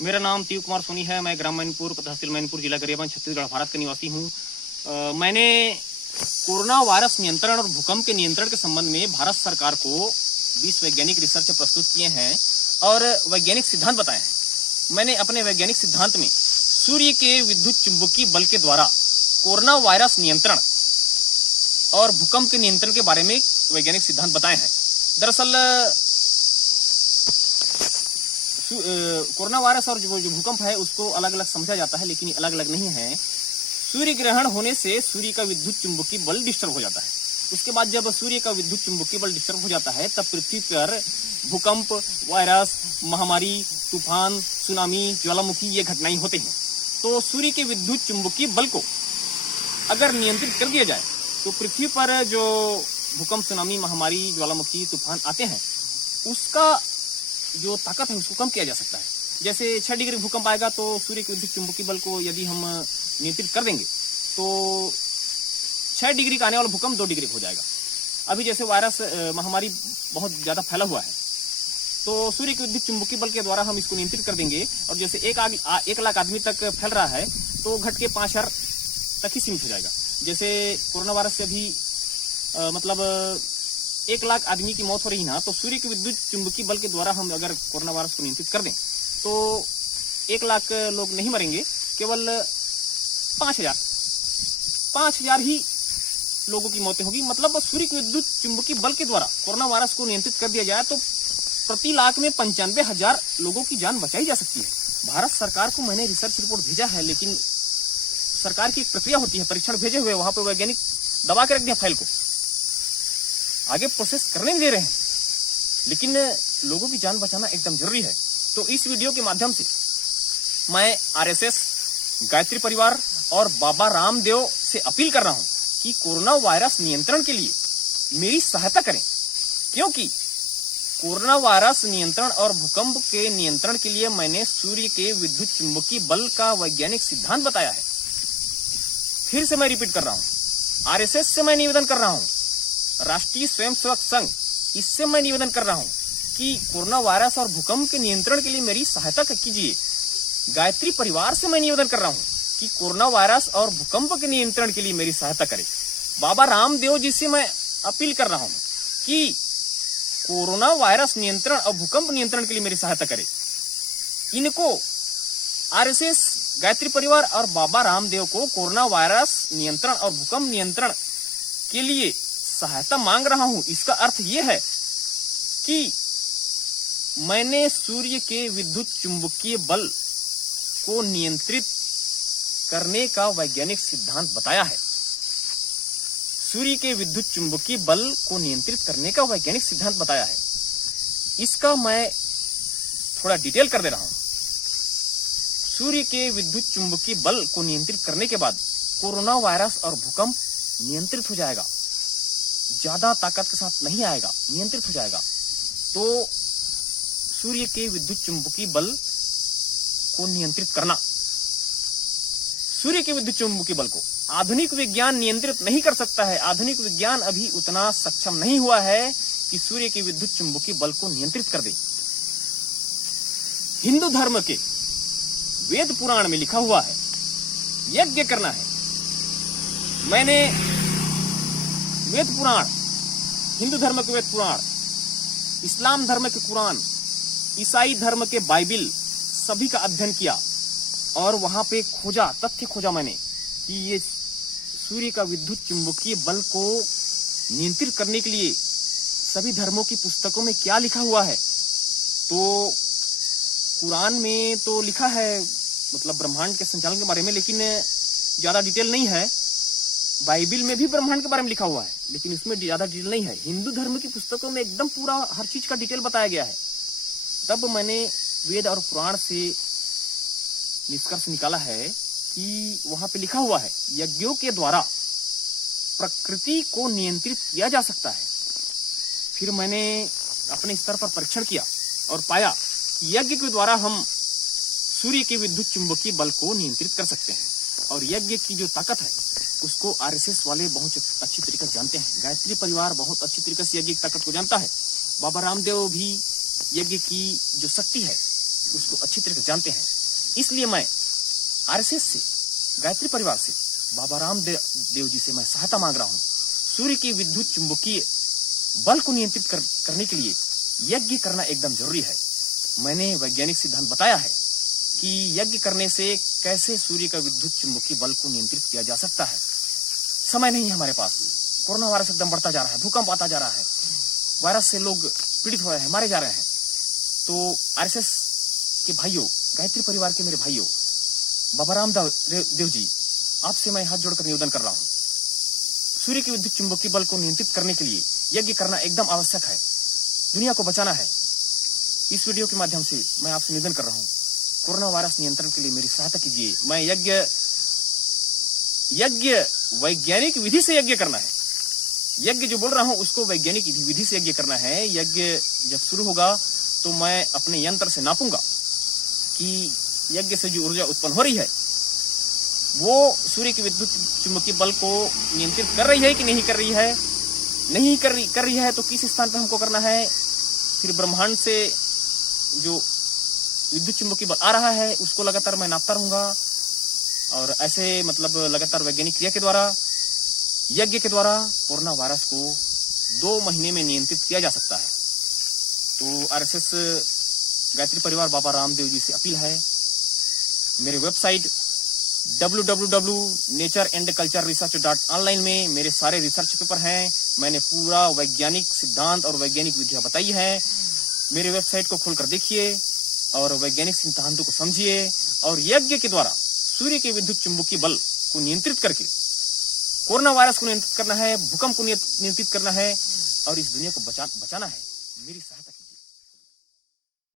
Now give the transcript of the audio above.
मेरा नाम तीव कुमार सोनी है। मैं ग्राम मैनपुर, तहसील मैनपुर, जिला गरियाबंद, छत्तीसगढ़, भारत का निवासी हूँ। मैंने कोरोना वायरस नियंत्रण और भूकंप के नियंत्रण के संबंध में भारत सरकार को 20 वैज्ञानिक रिसर्च प्रस्तुत किए हैं और वैज्ञानिक सिद्धांत बताए हैं। मैंने अपने वैज्ञानिक सिद्धांत में सूर्य के विद्युत चुंबकीय बल के द्वारा कोरोना वायरस नियंत्रण और भूकंप के नियंत्रण के बारे में वैज्ञानिक सिद्धांत बताए हैं। दरअसल कोरोना वायरस और जो भूकंप है उसको अलग अलग समझा जाता है, लेकिन अलग अलग नहीं है। सूर्य ग्रहण होने से सूर्य का विद्युत चुंबकीय बल डिस्टर्ब हो जाता है। उसके बाद जब सूर्य का विद्युत चुंबकीय बल डिस्टर्ब हो जाता है तब पृथ्वी पर भूकंप, वायरस, महामारी, तूफान, सुनामी, ज्वालामुखी ये घटनाएं होते हैं। तो सूर्य के विद्युत चुंबकीय बल को अगर नियंत्रित कर दिया जाए तो पृथ्वी पर जो भूकंप, सुनामी, महामारी, ज्वालामुखी, तूफान आते हैं उसका जो ताकत है उसको कम किया जा सकता है। जैसे 6 डिग्री भूकंप आएगा तो सूर्य के विद्युत चुंबकीय बल को यदि हम नियंत्रित कर देंगे तो 6 डिग्री का आने वाला भूकंप 2 डिग्री हो जाएगा। अभी जैसे वायरस, महामारी बहुत ज्यादा फैला हुआ है तो सूर्य के विद्युत चुंबकीय बल के द्वारा हम इसको नियंत्रित कर देंगे और जैसे 1 लाख आदमी तक फैल रहा है तो घट के 5,000 तक ही सीमित हो जाएगा। जैसे कोरोना वायरस से अभी मतलब 1 लाख आदमी की मौत हो रही ना, तो सूर्य के विद्युत चुंबकीय बल के द्वारा हम अगर कोरोना वायरस को नियंत्रित कर दें तो 1 लाख लोग नहीं मरेंगे, केवल 5,000 ही लोगों की मौतें होगी। मतलब सूर्य के विद्युत चुंबकीय बल के द्वारा कोरोना वायरस को नियंत्रित कर दिया जाए तो प्रति लाख में 95,000 लोगों की जान बचाई जा सकती है। भारत सरकार को मैंने रिसर्च रिपोर्ट भेजा है, लेकिन सरकार की एक प्रक्रिया होती है, परीक्षण भेजे हुए, वहां पर वैज्ञानिक दबा के रख दिया फाइल को, आगे प्रोसेस करने नहीं दे रहे हैं। लेकिन लोगों की जान बचाना एकदम जरूरी है। तो इस वीडियो के माध्यम से मैं आरएसएस, गायत्री परिवार और बाबा रामदेव से अपील कर रहा हूं कि कोरोना वायरस नियंत्रण के लिए मेरी सहायता करें, क्योंकि कोरोना वायरस नियंत्रण और भूकंप के नियंत्रण के लिए मैंने सूर्य के विद्युत चुंबकीय बल का वैज्ञानिक सिद्धांत बताया है। फिर से मैं रिपीट कर रहा हूं, आरएसएस से मैं निवेदन कर रहा हूं, राष्ट्रीय स्वयंसेवक संघ, इससे मैं निवेदन कर रहा हूं कि कोरोना वायरस और भूकंप के नियंत्रण के लिए मेरी सहायता कीजिए। गायत्री परिवार से मैं निवेदन कर रहा हूं कि कोरोना वायरस और भूकंप के नियंत्रण के लिए मेरी सहायता करें। बाबा रामदेव जी से मैं अपील कर रहा हूं कि कोरोना वायरस नियंत्रण और भूकंप नियंत्रण के लिए मेरी सहायता करें। इनको आरएसएस, गायत्री परिवार और बाबा रामदेव को कोरोना वायरस नियंत्रण और भूकंप नियंत्रण के लिए सहायता मांग रहा हूं। इसका अर्थ यह है कि मैंने सूर्य के विद्युत चुंबकीय बल को नियंत्रित करने का वैज्ञानिक सिद्धांत बताया है। सूर्य के विद्युत चुंबकीय बल को नियंत्रित करने का वैज्ञानिक सिद्धांत बताया है। इसका मैं थोड़ा डिटेल कर दे रहा हूं। सूर्य के विद्युत चुंबकीय बल को नियंत्रित करने के बाद कोरोना वायरस और भूकंप नियंत्रित हो जाएगा, ज्यादा ताकत के साथ नहीं आएगा, नियंत्रित हो जाएगा। तो सूर्य के विद्युत चुंबकीय बल को नियंत्रित करना, सूर्य के विद्युत चुंबकीय बल को आधुनिक विज्ञान नियंत्रित नहीं कर सकता है। आधुनिक विज्ञान अभी उतना सक्षम नहीं हुआ है कि सूर्य के विद्युत चुंबकीय बल को नियंत्रित कर दे। हिंदू धर्म के वेद पुराण में लिखा हुआ है यज्ञ करना है। मैंने वेद पुराण, हिंदू धर्म के वेद पुराण, इस्लाम धर्म के कुरान, ईसाई धर्म के बाइबिल सभी का अध्ययन किया और वहां पे खोजा, तथ्य खोजा मैंने कि ये सूर्य का विद्युत चुंबकीय बल को नियंत्रित करने के लिए सभी धर्मों की पुस्तकों में क्या लिखा हुआ है। तो कुरान में तो लिखा है मतलब ब्रह्मांड के संचालन के बारे में, लेकिन ज्यादा डिटेल नहीं है। बाइबिल में भी ब्रह्मांड के बारे में लिखा हुआ है, लेकिन उसमें ज्यादा डिटेल नहीं है। हिंदू धर्म की पुस्तकों में एकदम पूरा हर चीज का डिटेल बताया गया है। तब मैंने वेद और पुराण से निष्कर्ष निकाला है कि वहां पे लिखा हुआ है यज्ञों के द्वारा प्रकृति को नियंत्रित किया जा सकता है। फिर मैंने अपने स्तर पर परीक्षण किया और पाया कि यज्ञ के द्वारा हम सूर्य के विद्युत चुंबकीय बल को नियंत्रित कर सकते हैं। और यज्ञ की जो ताकत है उसको आरएसएस वाले बहुत अच्छी तरीके से जानते हैं। गायत्री परिवार बहुत अच्छी तरीके से यज्ञ की ताकत को जानता है। बाबा रामदेव भी यज्ञ की जो शक्ति है उसको अच्छी तरह से जानते हैं। इसलिए मैं आरएसएस से, गायत्री परिवार से, बाबा रामदेव जी से मैं सहायता मांग रहा हूँ। सूर्य की विद्युत चुंबकीय बल को नियंत्रित करने के लिए यज्ञ करना एकदम जरूरी है। मैंने वैज्ञानिक सिद्धांत बताया है कि यज्ञ करने से कैसे सूर्य का विद्युत चुंबकीय बल को नियंत्रित किया जा सकता है। समय नहीं है हमारे पास, कोरोना वायरस एकदम बढ़ता जा रहा है, भूकंप आता जा रहा है, वायरस से लोग पीड़ित हो रहे हैं, मारे जा रहे हैं। तो आरएसएस के भाइयों, गायत्री परिवार के मेरे भाइयों, बाबा रामदेव जी, आपसे मैं हाथ जोड़कर निवेदन कर रहा हूँ, सूर्य के विद्युत चुंबकीय बल को नियंत्रित करने के लिए यज्ञ करना एकदम आवश्यक है। दुनिया को बचाना है। इस वीडियो के माध्यम से मैं आपसे निवेदन कर रहा हूँ, कोरोना वायरस नियंत्रण के लिए मेरी सहायता कीजिए। मैं यज्ञ वैज्ञानिक विधि से यज्ञ करना है। यज्ञ जो बोल रहा हूँ उसको वैज्ञानिक विधि से यज्ञ करना है। यज्ञ जब शुरू होगा तो मैं अपने यंत्र से नापूंगा कि यज्ञ से जो ऊर्जा उत्पन्न हो रही है वो सूर्य के विद्युत चुंबकीय बल को नियंत्रित कर रही है कि नहीं कर रही है। नहीं कर रही है तो किस स्थान पर हमको करना है। फिर ब्रह्मांड से जो विद्युत चुंबकीय बल आ रहा है उसको लगातार मैं नापता रहूंगा, और ऐसे मतलब लगातार वैज्ञानिक क्रिया के द्वारा, यज्ञ के द्वारा कोरोना वायरस को 2 महीने में नियंत्रित किया जा सकता है। तो आरएसएस गायत्री परिवार बाबा रामदेव जी से अपील है, मेरे वेबसाइट www.natureandcultureresearch.online में मेरे सारे रिसर्च पेपर हैं। मैंने पूरा वैज्ञानिक सिद्धांत और वैज्ञानिक विधियां बताई है। मेरे वेबसाइट को खोलकर देखिए और वैज्ञानिक सिद्धांतों को समझिए, और यज्ञ के द्वारा सूर्य के विद्युत चुंबकीय बल को नियंत्रित करके कोरोना वायरस को नियंत्रित करना है, भूकंप को नियंत्रित करना है, और इस दुनिया को बचाना है। मेरी सहायता